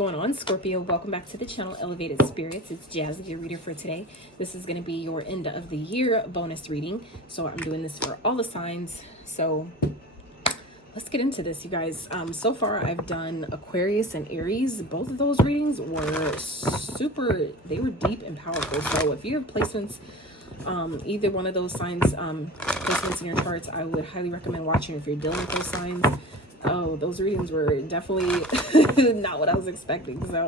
going on, Scorpio? Welcome back to the channel, Elevated Spirits. It's Jazzy, your reader for today. This is going to be your end of the year bonus reading. So I'm doing this for all the signs. So let's get into this, you guys. So far I've done Aquarius and Aries. Both of those readings were they were deep and powerful. So if you have placements, either one of those signs, placements in your charts, I would highly recommend watching if you're dealing with those signs. Oh, those readings were definitely not what I was expecting. So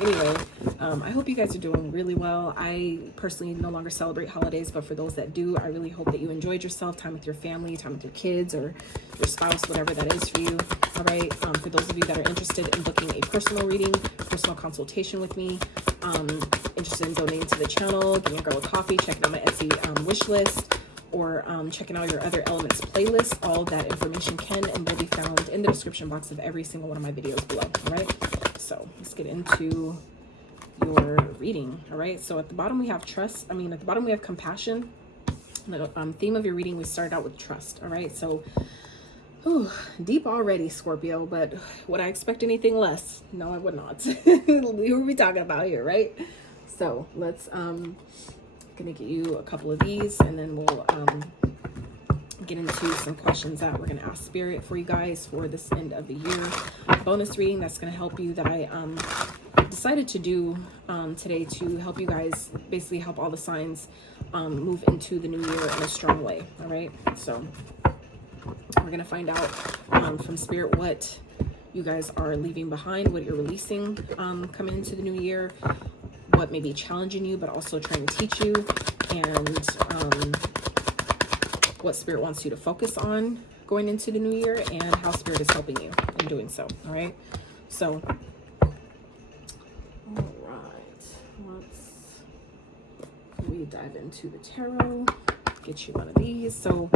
anyway, I hope you guys are doing really well. I personally no longer celebrate holidays, but for those that do, I really hope that you enjoyed yourself, time with your family, time with your kids or your spouse, whatever that is for you. All right. For those of you that are interested in booking a personal reading, personal consultation with me, interested in donating to the channel, giving a girl a coffee, checking out my Etsy wish list, or checking out your other elements playlist, all that information can and will be found in the description box of every single one of my videos below. All right, so let's get into your reading. All right, so at the bottom we have trust. At the bottom we have compassion. The theme of your reading, we started out with trust. All right, so deep already, Scorpio, but would I expect anything less? No, I would not. Who are we talking about here, right? So let's gonna get you a couple of these, and then we'll get into some questions that we're gonna ask Spirit for you guys for this end of the year bonus reading. That's gonna help you, that I decided to do today, to help you guys basically help all the signs move into the new year in a strong way. All right, so we're gonna find out from Spirit what you guys are leaving behind, what you're releasing coming into the new year, what may be challenging you but also trying to teach you, and what Spirit wants you to focus on going into the new year, and how Spirit is helping you in doing so. All right, so all right, we dive into the tarot, get you one of these. So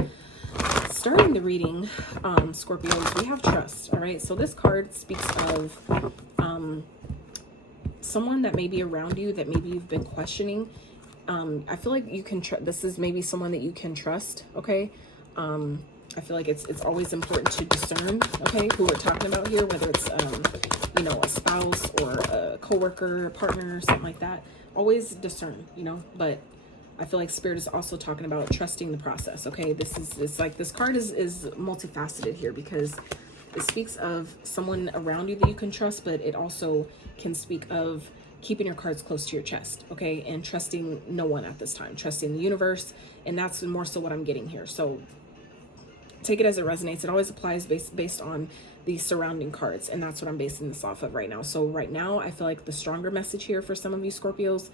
starting the reading, Scorpios, we have trust. All right, so this card speaks of someone that may be around you that maybe you've been questioning. I feel like you can this is maybe someone that you can trust. Okay, I feel like it's always important to discern, okay, who we're talking about here, whether it's you know, a spouse or a coworker, partner, something like that. Always discern, you know. But I feel like Spirit is also talking about trusting the process. Okay, it's like this card is multifaceted here, because it speaks of someone around you that you can trust, but it also can speak of keeping your cards close to your chest, okay, and trusting no one at this time, trusting the universe. And that's more so what I'm getting here. So take it as it resonates. It always applies based on the surrounding cards, and that's what I'm basing this off of right now. So right now, I feel like the stronger message here for some of you Scorpios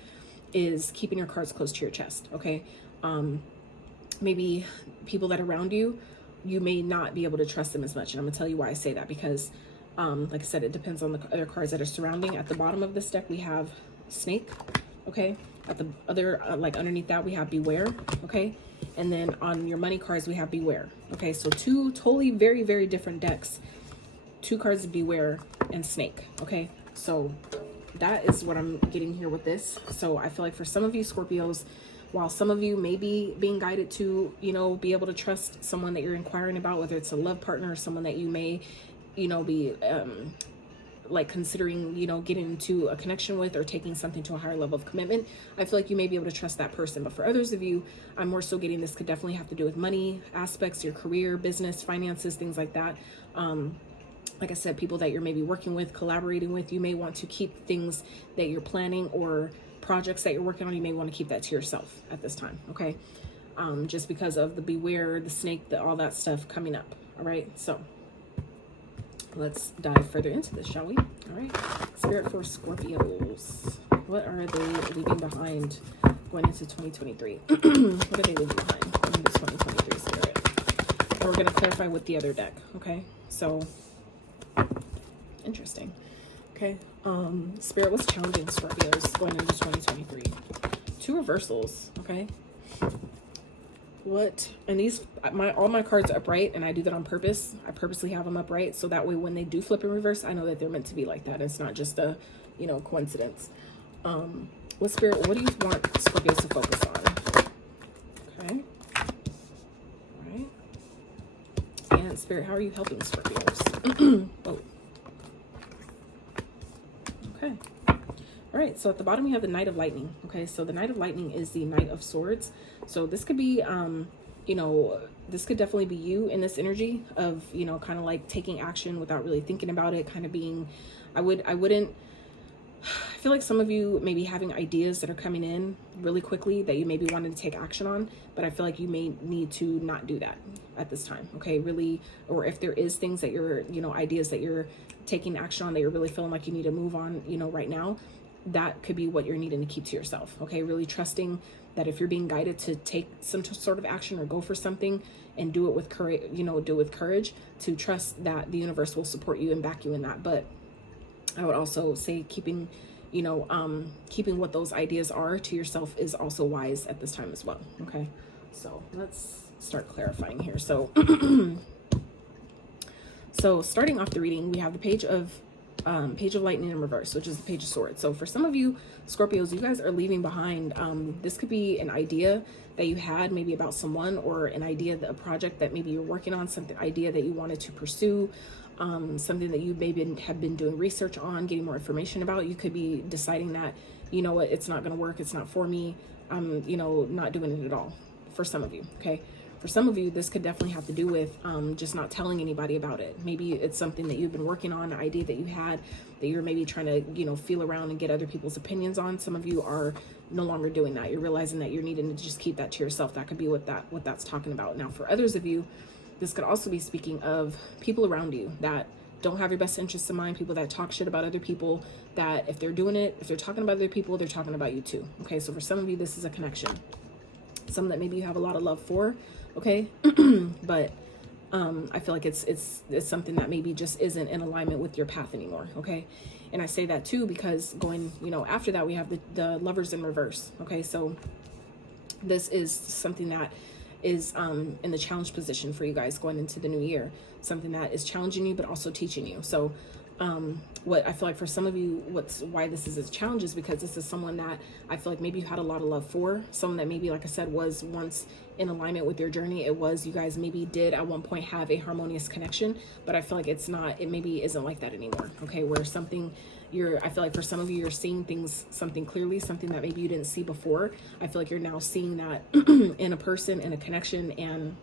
is keeping your cards close to your chest, okay? Maybe people that are around you, you may not be able to trust them as much. And I'm gonna tell you why I say that, because like I said, it depends on the other cards that are surrounding. At the bottom of this deck, we have snake, okay? At the other, like underneath that, we have beware, okay? And then on your money cards, we have beware, okay? So two totally very, very different decks. Two cards of beware and snake, okay? So that is what I'm getting here with this. So I feel like for some of you Scorpios, while some of you may be being guided to, you know, be able to trust someone that you're inquiring about, whether it's a love partner or someone that you may, you know, be like considering, you know, getting into a connection with or taking something to a higher level of commitment, I feel like you may be able to trust that person. But for others of you, I'm more so getting this could definitely have to do with money aspects, your career, business, finances, things like that. Like I said, people that you're maybe working with, collaborating with, you may want to keep things that you're planning or projects that you're working on, you may want to keep that to yourself at this time, okay? Just because of the beware, the snake, all that stuff coming up. All right, so let's dive further into this, shall we? All right, Spirit for Scorpios, what are they leaving behind going into 2023? What are they leaving behind going into 2023, Spirit? And we're going to clarify with the other deck, okay? So interesting. Okay, Spirit was challenging Scorpios going into 2023. Two reversals, okay? What, and these, all my cards are upright, and I do that on purpose. I purposely have them upright, so that way when they do flip in reverse, I know that they're meant to be like that. It's not just a, you know, coincidence. What Spirit, what do you want Scorpios to focus on? Okay. All right. And Spirit, how are you helping Scorpios? Oh. Okay. All right, so at the bottom we have the Knight of Lightning. Okay, so the Knight of Lightning is the Knight of Swords. So this could be, you know, this could definitely be you in this energy of, you know, kind of like taking action without really thinking about it, kind of being, I feel like some of you may be having ideas that are coming in really quickly that you maybe wanted to take action on, but I feel like you may need to not do that at this time. Okay, really, or if there is things that you're, you know, ideas that you're taking action on that you're really feeling like you need to move on, you know, right now, that could be what you're needing to keep to yourself. Okay, really trusting that if you're being guided to take some sort of action or go for something and do it with courage, you know, do it with courage, to trust that the universe will support you and back you in that. But I would also say keeping, you know, keeping what those ideas are to yourself is also wise at this time as well. Okay, so let's start clarifying here. So so starting off the reading, we have the Page of Lightning in reverse, which is the Page of Swords. So for some of you Scorpios, you guys are leaving behind, this could be an idea that you had maybe about someone, or an idea, a project that maybe you're working on, something idea that you wanted to pursue, something that you maybe have been doing research on, getting more information about. You could be deciding that, you know what, it's not going to work, it's not for me, you know, not doing it at all, for some of you. Okay, for some of you, this could definitely have to do with just not telling anybody about it. Maybe it's something that you've been working on, an idea that you had that you're maybe trying to, you know, feel around and get other people's opinions on. Some of you are no longer doing that. You're realizing that you're needing to just keep that to yourself. That could be what that's talking about. Now, for others of you, this could also be speaking of people around you that don't have your best interests in mind, people that talk shit about other people, that if they're doing it, if they're talking about other people, they're talking about you too. Okay, so for some of you, this is a connection. Some that maybe you have a lot of love for, okay? But I feel like it's something that maybe just isn't in alignment with your path anymore, okay? And I say that too because going, you know, after that we have the Lovers in reverse, okay? So this is something that is in the challenge position for you guys going into the new year, something that is challenging you but also teaching you. So what I feel like for some of you, why this is a challenge is because this is someone that I feel like maybe you had a lot of love for, someone that maybe, like I said, was once in alignment with your journey. It was, you guys maybe did at one point have a harmonious connection, but I feel like it's not, it maybe isn't like that anymore. Okay, where something I feel like for some of you, you're seeing something clearly, something that maybe you didn't see before. I feel like you're now seeing that in a person, in a connection, and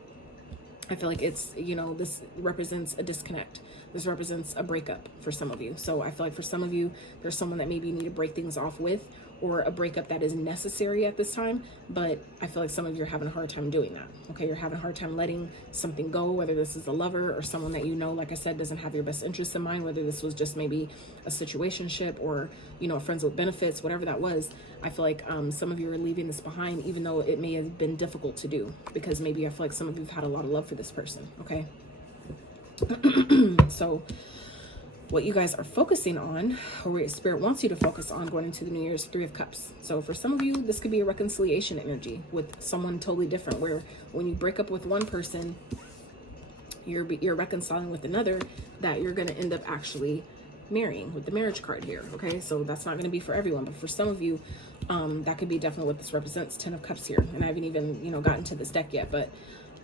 I feel like it's, you know, this represents a disconnect. This represents a breakup for some of you. So I feel like for some of you, there's someone that maybe you need to break things off with, or a breakup that is necessary at this time. But I feel like some of you are having a hard time doing that. Okay, you're having a hard time letting something go, whether this is a lover or someone that you know, like I said, doesn't have your best interests in mind, whether this was just maybe a situationship or, you know, friends with benefits, whatever that was. I feel like some of you are leaving this behind, even though it may have been difficult to do, because maybe I feel like some of you have had a lot of love for this person, okay? So what you guys are focusing on, or what Spirit wants you to focus on going into the new year, is Three of Cups. So for some of you, this could be a reconciliation energy with someone totally different, where when you break up with one person, you're reconciling with another that you're going to end up actually marrying, with the marriage card here. Okay, so that's not going to be for everyone, but for some of you, that could be definitely what this represents. 10 of Cups here, and I haven't even, you know, gotten to this deck yet, but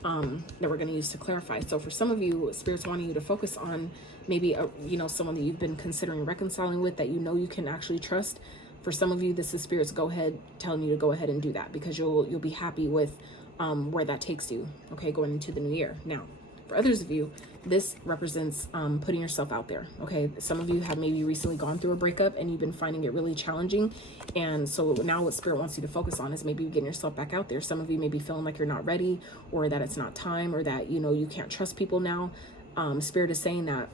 that we're going to use to clarify. So for some of you, Spirit's wanting you to focus on maybe you know, someone that you've been considering reconciling with, that you know you can actually trust. For some of you, this is Spirit's telling you to go ahead and do that, because you'll be happy with where that takes you, okay, going into the new year. Now, for others of you, this represents putting yourself out there, okay? Some of you have maybe recently gone through a breakup and you've been finding it really challenging, and so now what Spirit wants you to focus on is maybe getting yourself back out there. Some of you may be feeling like you're not ready, or that it's not time, or that, you know, you can't trust people now. Spirit is saying that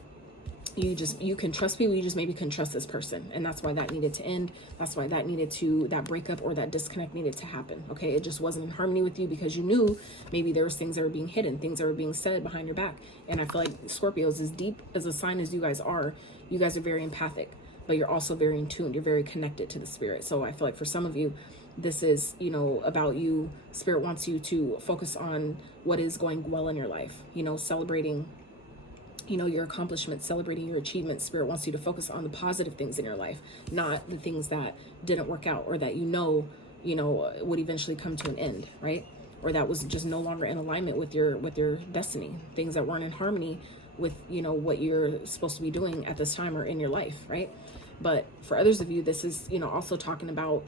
you can trust people, you just maybe can trust this person, and that's why that needed to end. That's why that breakup or that disconnect needed to happen, okay? It just wasn't in harmony with you, because you knew maybe there was things that were being hidden, things that were being said behind your back. And I feel like Scorpios, as deep as a sign as you guys are very empathic, but you're also very in tune, you're very connected to the Spirit. So I feel like for some of you, this is, you know, about you. Spirit wants you to focus on what is going well in your life, you know, celebrating, you know, your accomplishments, celebrating your achievements. Spirit wants you to focus on the positive things in your life, not the things that didn't work out, or that you know would eventually come to an end, right? Or that was just no longer in alignment with your destiny, things that weren't in harmony with, you know, what you're supposed to be doing at this time or in your life, right? But for others of you, this is, you know, also talking about,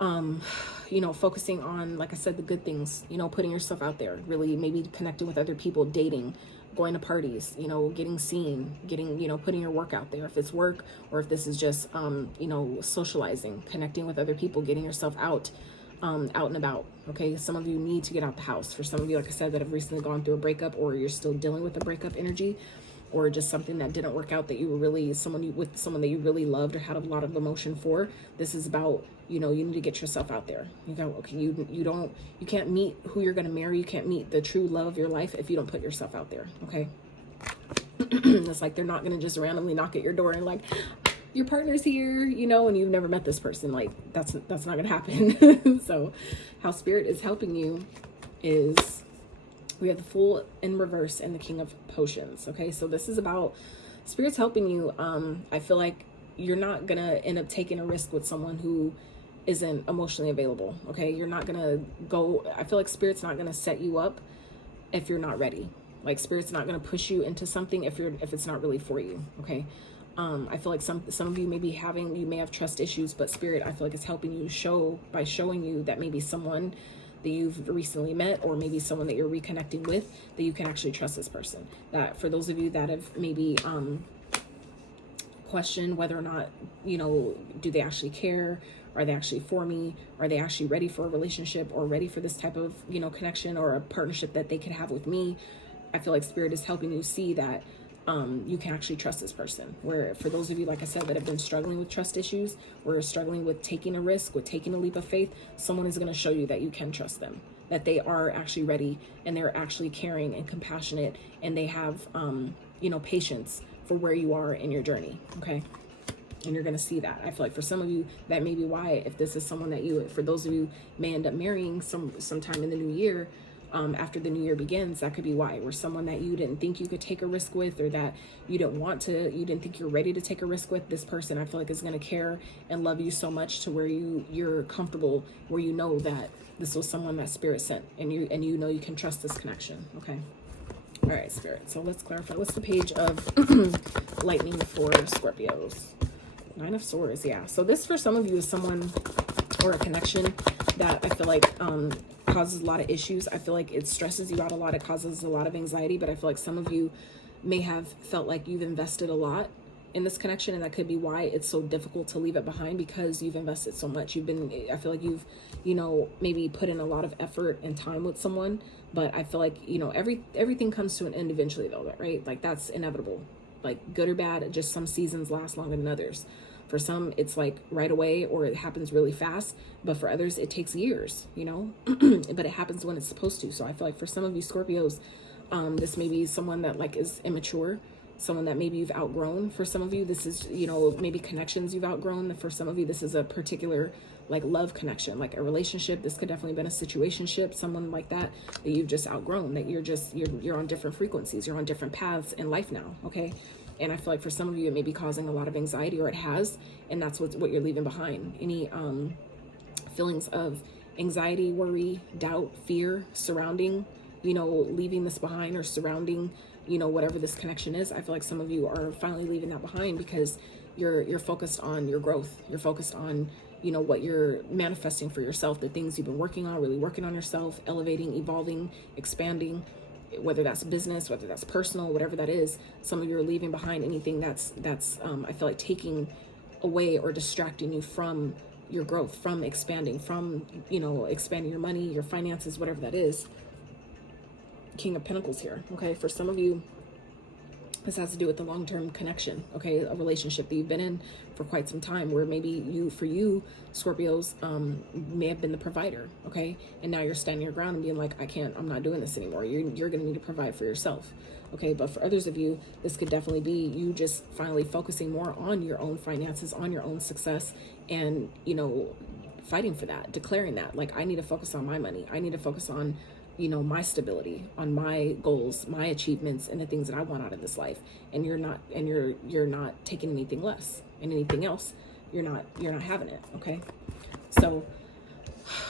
you know, focusing on, like I said, the good things, you know, putting yourself out there, really maybe connecting with other people, dating, going to parties, you know, getting seen, getting, you know, putting your work out there, if it's work, or if this is just, you know, socializing, connecting with other people, getting yourself out and about. Okay, some of you need to get out the house. For some of you, like I said, that have recently gone through a breakup, or you're still dealing with a breakup energy, or just something that didn't work out, that you were really with someone that you really loved or had a lot of emotion for. This is about, you know, you need to get yourself out there. You go, okay, you can't meet who you're going to marry, you can't meet the true love of your life if you don't put yourself out there. Okay. It's like they're not going to just randomly knock at your door and like, your partner's here, you know, and you've never met this person. Like, that's not gonna happen. So how Spirit is helping you is, we have the Fool in reverse and the King of Potions. Okay, so this is about Spirit's helping you. I feel like you're not gonna end up taking a risk with someone who isn't emotionally available. Okay, you're not gonna go, I feel like Spirit's not gonna set you up if you're not ready. Like, Spirit's not gonna push you into something if it's not really for you. Okay. I feel like some of you may have trust issues, but Spirit, I feel like it's helping you by showing you that maybe someone that you've recently met, or maybe someone that you're reconnecting with, that you can actually trust this person. That for those of you that have maybe questioned whether or not, you know, do they actually care? Are they actually for me? Are they actually ready for a relationship, or ready for this type of, you know, connection or a partnership that they could have with me? I feel like Spirit is helping you see that you can actually trust this person. Where for those of you, like I said, that have been struggling with trust issues, or struggling with taking a risk, with taking a leap of faith, someone is going to show you that you can trust them, that they are actually ready, and they're actually caring and compassionate, and they have, you know, patience for where you are in your journey. Okay. And you're going to see that. I feel like for some of you, that may be why, if this is someone that you, for those of you, may end up marrying sometime in the new year, after the new year begins, that could be why. Or someone that you didn't think you could take a risk with, or that you didn't think you're ready to take a risk with, this person, I feel like, is going to care and love you so much to where you're comfortable, where you know that this was someone that Spirit sent, and you know you can trust this connection. Okay. All right, Spirit. So let's clarify. What's the page of lightning for Scorpios? 9 of Swords. Yeah. So this, for some of you, is someone or a connection that I feel like causes a lot of issues. I feel like it stresses you out a lot. It causes a lot of anxiety, but I feel like some of you may have felt like you've invested a lot in this connection, and that could be why it's so difficult to leave it behind, because you've invested so much. I feel like you've, you know, maybe put in a lot of effort and time with someone, but I feel like, you know, everything comes to an end eventually though, right? Like, that's inevitable. Like, good or bad, just some seasons last longer than others. For some, it's like right away, or it happens really fast, but for others, it takes years, you know, but it happens when it's supposed to. So I feel like for some of you Scorpios, this may be someone that like is immature, someone that maybe you've outgrown. For some of you, this is, you know, maybe connections you've outgrown. For some of you, this is a particular like love connection, like a relationship. This could definitely been a situationship, someone like that you've just outgrown, that you're on different frequencies, you're on different paths in life now. Okay. And I feel like for some of you, it may be causing a lot of anxiety, or it has, and that's what you're leaving behind. Any feelings of anxiety, worry, doubt, fear surrounding, you know, leaving this behind, or surrounding, you know, whatever this connection is. I feel like some of you are finally leaving that behind, because you're focused on your growth. You're focused on, you know, what you're manifesting for yourself, the things you've been working on, really working on yourself, elevating, evolving, expanding, whether that's business, whether that's personal, whatever that is. Some of you are leaving behind anything that's I feel like taking away or distracting you from your growth, from expanding, from, you know, expanding your money, your finances, whatever that is. King of Pentacles here. Okay. For some of you, this has to do with the long-term connection, okay? A relationship that you've been in for quite some time, where maybe for you, Scorpios, may have been the provider, okay? And now you're standing your ground and being like, I'm not doing this anymore. You're going to need to provide for yourself, okay? But for others of you, this could definitely be you just finally focusing more on your own finances, on your own success, and, you know, fighting for that, declaring that, like, I need to focus on my money. I need to focus on, you know, my stability, on my goals, my achievements, and the things that I want out of this life. And you're not taking anything less, and anything else, you're not having it. Okay. So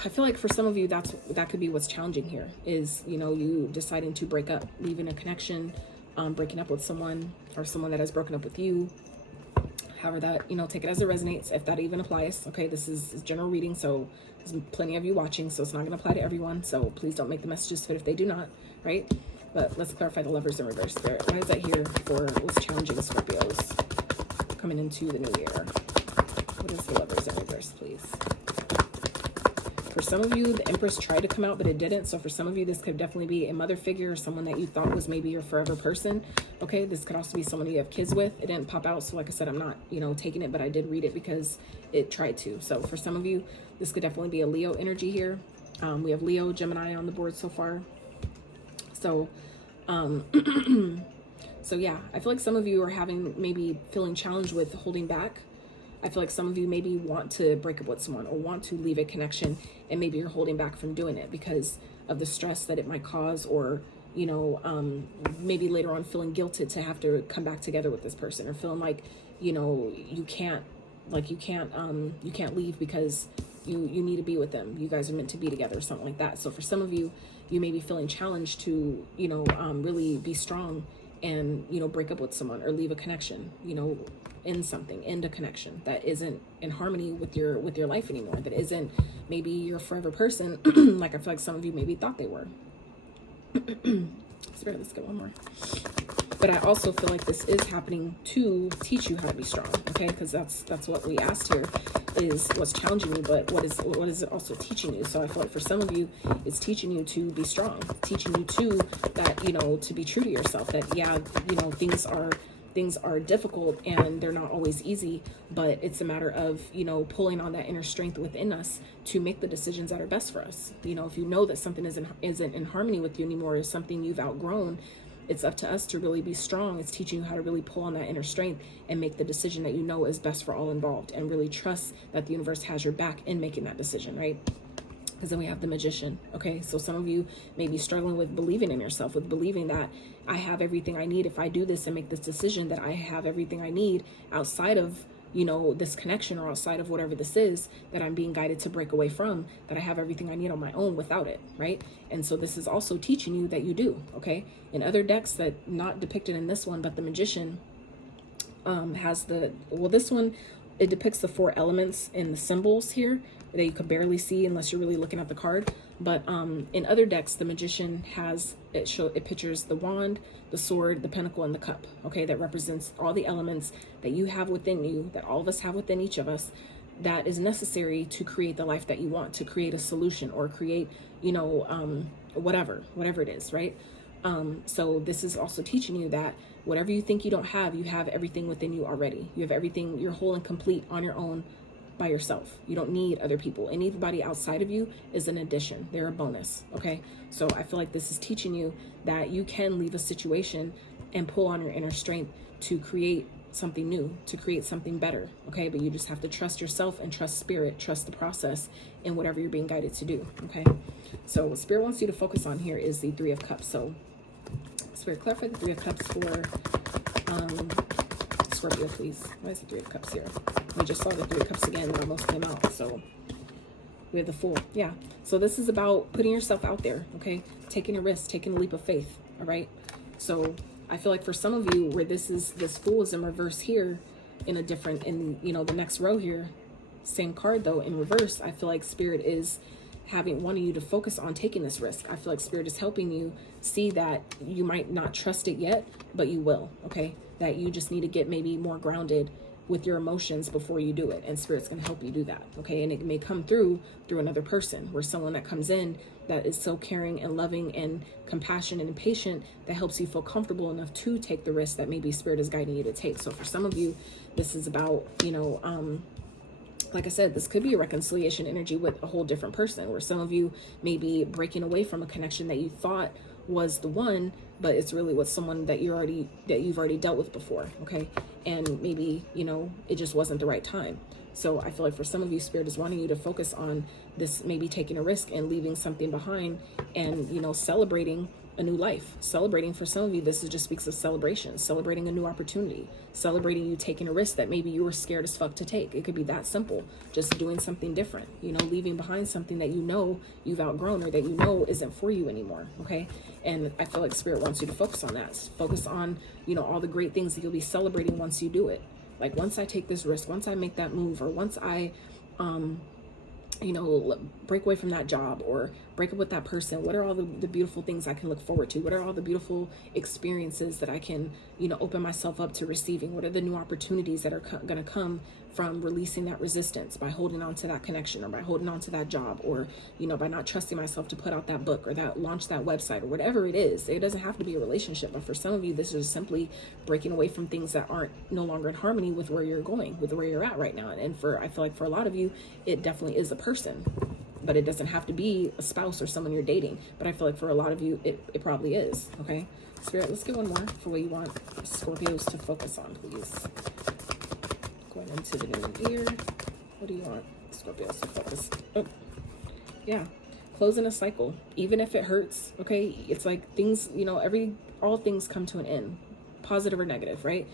I feel like for some of you, that could be what's challenging here, is, you know, you deciding to break up, leaving a connection, breaking up with someone, or someone that has broken up with you, However that, you know, take it as it resonates, if that even applies. Okay, this is general reading, so there's plenty of you watching, so it's not going to apply to everyone, so please don't make the messages fit if they do not, right? But let's clarify the Lovers in reverse. Spirit, what is that here for what's challenging Scorpios coming into the new year? What is the Lovers in reverse, please? For some of you, the Empress tried to come out, but it didn't. So for some of you, this could definitely be a mother figure or someone that you thought was maybe your forever person. Okay, this could also be someone you have kids with. It didn't pop out, so like I said, I'm not, you know, taking it, but I did read it because it tried to. So for some of you, this could definitely be a Leo energy here. We have Leo, Gemini on the board so far. So, so yeah, I feel like some of you are maybe feeling challenged with holding back. I feel like some of you maybe want to break up with someone or want to leave a connection, and maybe you're holding back from doing it because of the stress that it might cause, or, you know, maybe later on feeling guilted to have to come back together with this person, or feeling like, you know, you can't leave because you need to be with them. You guys are meant to be together or something like that. So for some of you, you may be feeling challenged to, you know, really be strong and, you know, break up with someone or leave a connection, you know, end a connection that isn't in harmony with your life anymore, that isn't maybe your forever person, like I feel like some of you maybe thought they were. Spirit, let's get one more. But I also feel like this is happening to teach you how to be strong, okay? Because that's what we asked here, is what's challenging you, but what is it also teaching you? So I feel like for some of you, it's teaching you to be strong, teaching you to that, you know, to be true to yourself, that, yeah, you know, things are difficult and they're not always easy, but it's a matter of, you know, pulling on that inner strength within us to make the decisions that are best for us. You know, if you know that something isn't in harmony with you anymore, is something you've outgrown, it's up to us to really be strong. It's teaching you how to really pull on that inner strength and make the decision that you know is best for all involved, and really trust that the universe has your back in making that decision, right? Because then we have the Magician. Okay, so some of you may be struggling with believing in yourself, with believing that I have everything I need if I do this and make this decision, that I have everything I need outside of, you know, this connection, or outside of whatever this is that I'm being guided to break away from, that I have everything I need on my own without it, right? And so this is also teaching you that you do, okay? In other decks that not depicted in this one, but the Magician has this one, it depicts the 4 elements in the symbols here that you could barely see unless you're really looking at the card. But in other decks, the Magician has it pictures the wand, the sword, the pentacle, and the cup. Okay, that represents all the elements that you have within you, that all of us have within each of us, that is necessary to create the life that you want, to create a solution, or create, you know, whatever it is, right? So this is also teaching you that whatever you think you don't have, you have everything within you already. You have everything, you're whole and complete on your own, by yourself. You don't need other people. Anybody outside of you is an addition. They're a bonus. Okay, so I feel like this is teaching you that you can leave a situation and pull on your inner strength to create something new, to create something better. Okay, but you just have to trust yourself and trust spirit, trust the process in whatever you're being guided to do. Okay, so what spirit wants you to focus on here is the 3 of Cups. So spirit, clarify the 3 of Cups for Scorpio, please. Why is the 3 of Cups here? We just saw the 3 of Cups again and almost came out. So we have the Fool. Yeah. So this is about putting yourself out there, okay? Taking a risk, taking a leap of faith, all right? So I feel like for some of you, where this Fool is in reverse here, in you know, the next row here, same card though, in reverse, I feel like spirit is wanting you to focus on taking this risk. I feel like spirit is helping you see that you might not trust it yet, but you will, okay? That you just need to get maybe more grounded with your emotions before you do it, and spirit's going to help you do that, okay? And it may come through another person, where someone that comes in that is so caring and loving and compassionate and patient, that helps you feel comfortable enough to take the risk that maybe spirit is guiding you to take. So for some of you, this is about, you know, like I said, this could be a reconciliation energy with a whole different person, where some of you may be breaking away from a connection that you thought was the one, but it's really with someone that you've already dealt with before, okay? And maybe, you know, it just wasn't the right time. So I feel like for some of you, spirit is wanting you to focus on this, maybe taking a risk and leaving something behind, and, you know, celebrating a new life. Celebrating, for some of you, this just speaks of celebration, celebrating a new opportunity, celebrating you taking a risk that maybe you were scared as fuck to take. It could be that simple, just doing something different, you know, leaving behind something that you know you've outgrown, or that you know isn't for you anymore, okay? And I feel like spirit wants you to focus on that. Focus on, you know, all the great things that you'll be celebrating once you do it. Like once I take this risk, once I make that move, or once I, you know, break away from that job or break up with that person, what are all the beautiful things I can look forward to? What are all the beautiful experiences that I can, you know, open myself up to receiving? What are the new opportunities that are going to come from releasing that resistance, by holding on to that connection, or by holding on to that job, or, you know, by not trusting myself to put out that book or that launch that website, or whatever it is. It doesn't have to be a relationship, but for some of you, this is simply breaking away from things that aren't no longer in harmony with where you're going, with where you're at right now. And I feel like for a lot of you, it definitely is a person, but it doesn't have to be a spouse or someone you're dating. But I feel like for a lot of you, it probably is. Okay, Spirit, let's get one more for what you want Scorpios to focus on, please. Going into the new year, what do you want Scorpios to focus? Oh, yeah, closing a cycle, even if it hurts. Okay, it's like things, you know, all things come to an end, positive or negative, right?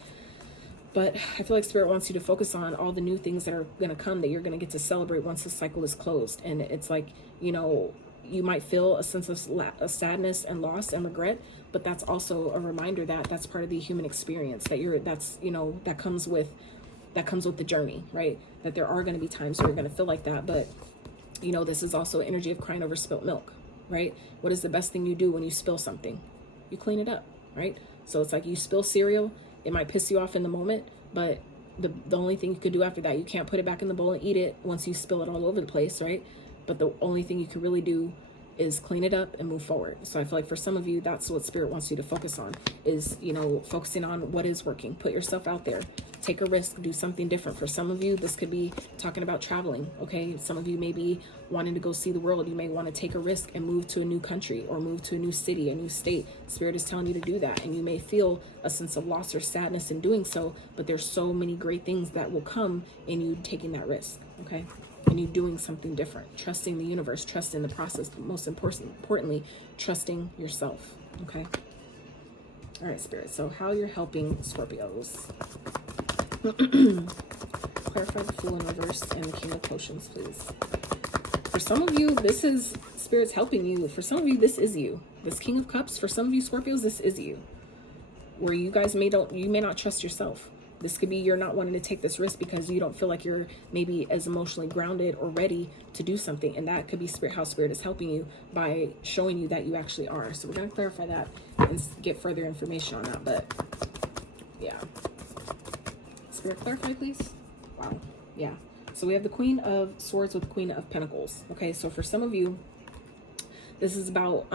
But I feel like Spirit wants you to focus on all the new things that are going to come, that you're going to get to celebrate once the cycle is closed. And it's like, you know, you might feel a sense of sadness and loss and regret, but that's also a reminder that that's part of the human experience, that comes with the journey, right? That there are going to be times where you're going to feel like that, but you know, this is also energy of crying over spilt milk, right? What is the best thing you do when you spill something? You clean it up, right? So it's like you spill cereal, it might piss you off in the moment, but the only thing you could do after that, you can't put it back in the bowl and eat it once you spill it all over the place, right? But the only thing you can really do is clean it up and move forward. So I feel like for some of you, that's what Spirit wants you to focus on, is, you know, focusing on what is working. Put yourself out there, take a risk, do something different. For some of you, this could be talking about traveling. Okay, some of you may be wanting to go see the world. You may want to take a risk and move to a new country, or move to a new city, a new state. Spirit is telling you to do that, and you may feel a sense of loss or sadness in doing so, but there's so many great things that will come in you taking that risk. Okay, and you doing something different, trusting the universe, trusting the process, but most importantly, trusting yourself. Okay. All right, Spirit. So how you're helping Scorpios. Clarify the Fool in reverse and the King of Potions, please. For some of you, this is Spirit's helping you. For some of you, this is you. This King of Cups, for some of you Scorpios, this is you. Where you guys may not trust yourself. This could be you're not wanting to take this risk because you don't feel like you're maybe as emotionally grounded or ready to do something. And that could be how Spirit is helping you by showing you that you actually are. So we're going to clarify that and get further information on that. But yeah. Spirit, clarify, please. Wow. Yeah. So we have the Queen of Swords with the Queen of Pentacles. Okay. So for some of you, this is about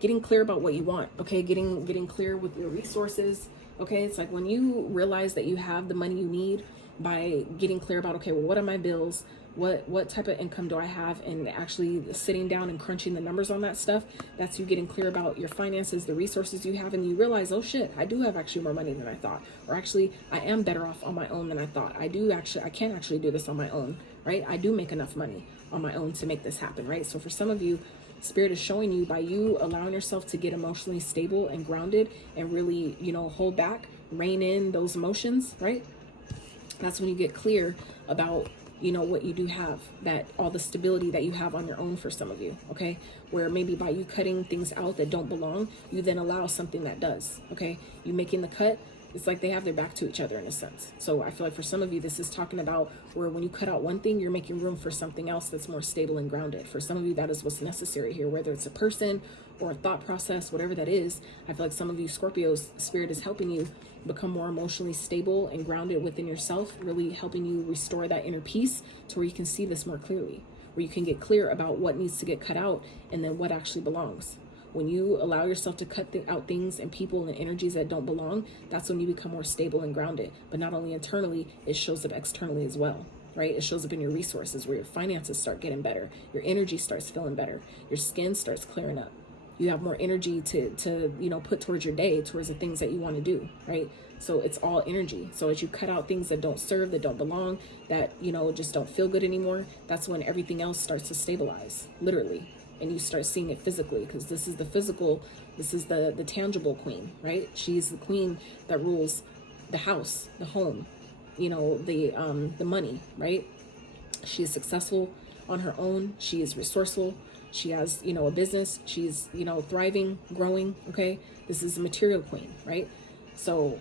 getting clear about what you want. Okay. Getting clear with your resources. Okay, it's like when you realize that you have the money you need by getting clear about, okay, well, what are my bills? What type of income do I have? And actually sitting down and crunching the numbers on that stuff, that's you getting clear about your finances, the resources you have, and you realize, oh shit, I do have actually more money than I thought. Or actually, I am better off on my own than I thought. I can actually do this on my own, right? I do make enough money on my own to make this happen, right? So for some of you, Spirit is showing you, by you allowing yourself to get emotionally stable and grounded and really, you know, hold back, rein in those emotions, right? That's when you get clear about, you know, what you do have, that all the stability that you have on your own for some of you, okay? Where maybe by you cutting things out that don't belong, you then allow something that does, okay? You making the cut, it's like they have their back to each other in a sense. So I feel like for some of you, this is talking about where when you cut out one thing, you're making room for something else that's more stable and grounded. For some of you, that is what's necessary here, whether it's a person or a thought process, whatever that is. I feel like some of you Scorpios, Spirit is helping you become more emotionally stable and grounded within yourself, really helping you restore that inner peace to where you can see this more clearly, where you can get clear about what needs to get cut out and then what actually belongs. When you allow yourself to cut out things and people and energies that don't belong, that's when you become more stable and grounded. But not only internally, it shows up externally as well, right? It shows up in your resources, where your finances start getting better. Your energy starts feeling better. Your skin starts clearing up. You have more energy to you know, put towards your day, towards the things that you want to do, right? So it's all energy. So as you cut out things that don't serve, that don't belong, that, you know, just don't feel good anymore, that's when everything else starts to stabilize, literally. And you start seeing it physically, because this is the physical, this is the tangible queen, right? She's the queen that rules the house, the home, you know, the money, right? She is successful on her own. She is resourceful. She has, you know, a business. She's, you know, thriving, growing, okay? This is the material queen, right? So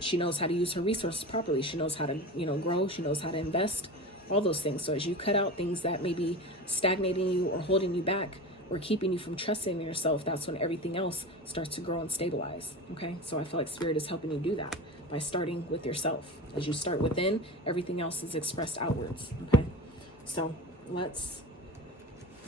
she knows how to use her resources properly. She knows how to, you know, grow. She knows how to invest, all those things. So as you cut out things that may be stagnating you or holding you back or keeping you from trusting in yourself, that's when everything else starts to grow and stabilize. Okay. So I feel like Spirit is helping you do that by starting with yourself. As you start within, everything else is expressed outwards. Okay. So let's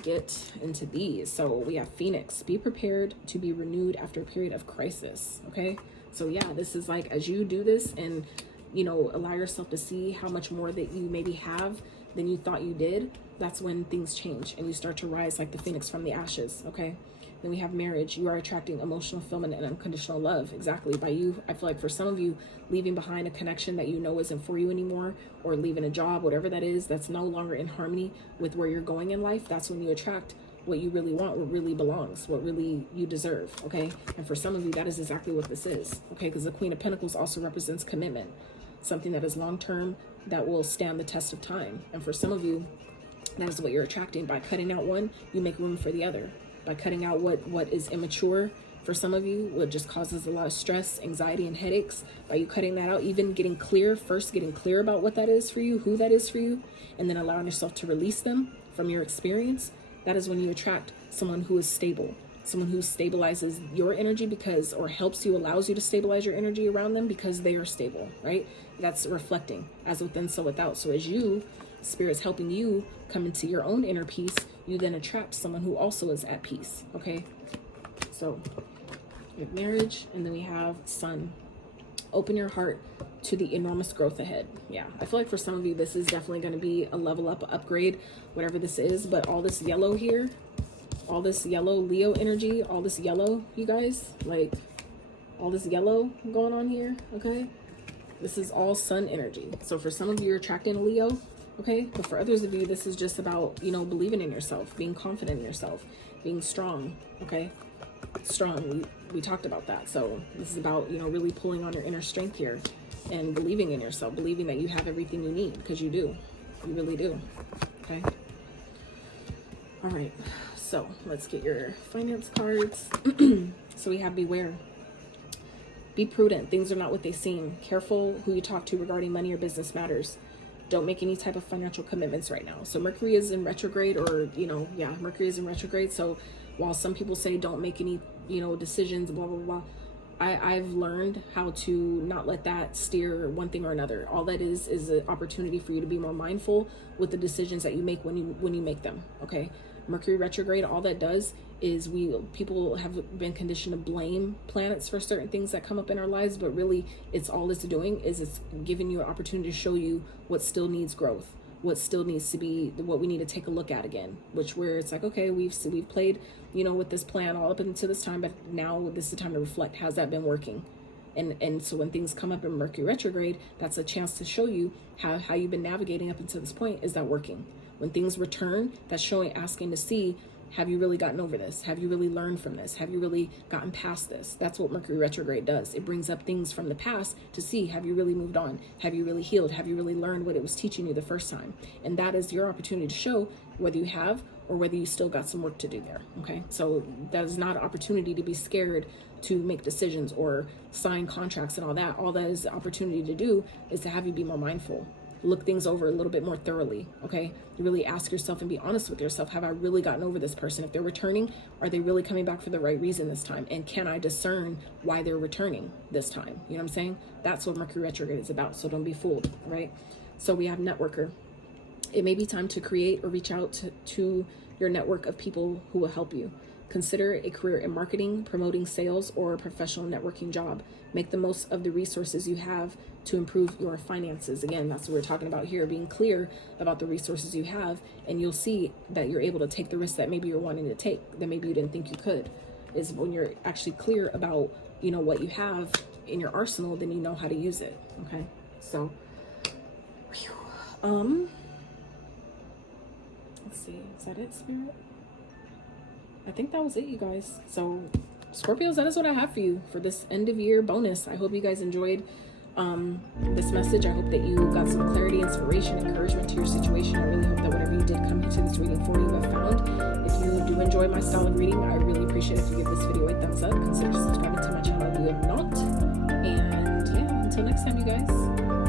get into these. So we have Phoenix. Be prepared to be renewed after a period of crisis. Okay. So yeah, this is like, as you do this and, you know, allow yourself to see how much more that you maybe have than you thought you did, that's when things change and you start to rise like the phoenix from the ashes. Okay. Then we have marriage. You are attracting emotional fulfillment and unconditional love. Exactly. By you, I feel like for some of you, leaving behind a connection that you know isn't for you anymore, or leaving a job, whatever that is, that's no longer in harmony with where you're going in life, that's when you attract what you really want, what really belongs, what really you deserve. Okay. And for some of you, that is exactly what this is. Okay. Because the Queen of Pentacles also represents commitment, something that is long-term, that will stand the test of time. And for some of you, that is what you're attracting. By cutting out one, you make room for the other. By cutting out what is immature for some of you, what just causes a lot of stress, anxiety, and headaches, by you cutting that out, even getting clear, first getting clear about what that is for you, who that is for you, and then allowing yourself to release them from your experience, that is when you attract someone who is stable, someone who stabilizes your energy because, or helps you, allows you to stabilize your energy around them because they are stable, right? That's reflecting, as within, so without. So as you, Spirit's helping you come into your own inner peace, you then attract someone who also is at peace. Okay. So we have marriage, and then we have Sun. Open your heart to the enormous growth ahead. Yeah. I feel like for some of you, this is definitely going to be a level up, upgrade, whatever this is, but all this yellow here, all this yellow Leo energy, all this yellow, you guys, like all this yellow going on here. Okay. This is all Sun energy. So for some of you, you're attracting a Leo. Okay. But for others of you, this is just about, you know, believing in yourself, being confident in yourself, being strong. Okay. Strong. We talked about that. So this is about, you know, really pulling on your inner strength here and believing in yourself, believing that you have everything you need, because you do. You really do. Okay. All right. So let's get your finance cards. So we have beware. Be prudent. Things are not what they seem. Careful who you talk to regarding money or business matters. Don't make any type of financial commitments right now. So Mercury is in retrograde, or, you know, yeah, Mercury is in retrograde. So while some people say don't make any, you know, decisions, blah, blah, blah, I've learned how to not let that steer one thing or another. All that is an opportunity for you to be more mindful with the decisions that you make when you make them. Okay. Mercury retrograde, all that does is people have been conditioned to blame planets for certain things that come up in our lives, but really it's all it's doing is it's giving you an opportunity to show you what still needs growth, what still needs to be, what we need to take a look at again, which where it's like, okay, we've played, you know, with this plan all up until this time, but now this is the time to reflect. Has that been working? And so when things come up in Mercury retrograde, that's a chance to show you how you've been navigating up until this point. Is that working? When things return, that's asking to see, have you really gotten over this? Have you really learned from this? Have you really gotten past this? That's what Mercury retrograde does. It brings up things from the past to see, have you really moved on? Have you really healed? Have you really learned what it was teaching you the first time? And that is your opportunity to show whether you have or whether you still got some work to do there. Okay. So that is not an opportunity to be scared to make decisions or sign contracts and all that. All that is the opportunity to do is to have you be more mindful. Look things over a little bit more thoroughly, okay? You really ask yourself and be honest with yourself. Have I really gotten over this person? If they're returning, are they really coming back for the right reason this time? And can I discern why they're returning this time? You know what I'm saying? That's what Mercury retrograde is about, so don't be fooled, right? So we have networker. It may be time to create or reach out to your network of people who will help you. Consider a career in marketing, promoting sales, or a professional networking job. Make the most of the resources you have to improve your finances. Again, that's what we're talking about here, being clear about the resources you have, and you'll see that you're able to take the risks that maybe you're wanting to take, that maybe you didn't think you could. Is when you're actually clear about, you know, what you have in your arsenal, then you know how to use it. Okay, so let's see, is that it, Spirit? I think that was it, you guys. So Scorpios, that is what I have for you for this end of year bonus. I hope you guys enjoyed this message. I hope that you got some clarity, inspiration, encouragement to your situation. I really hope that whatever you did come into this reading for, you have found. If you do enjoy my style of reading, I really appreciate if you give this video a thumbs up. Consider subscribing to my channel if you have not. And yeah, until next time, you guys.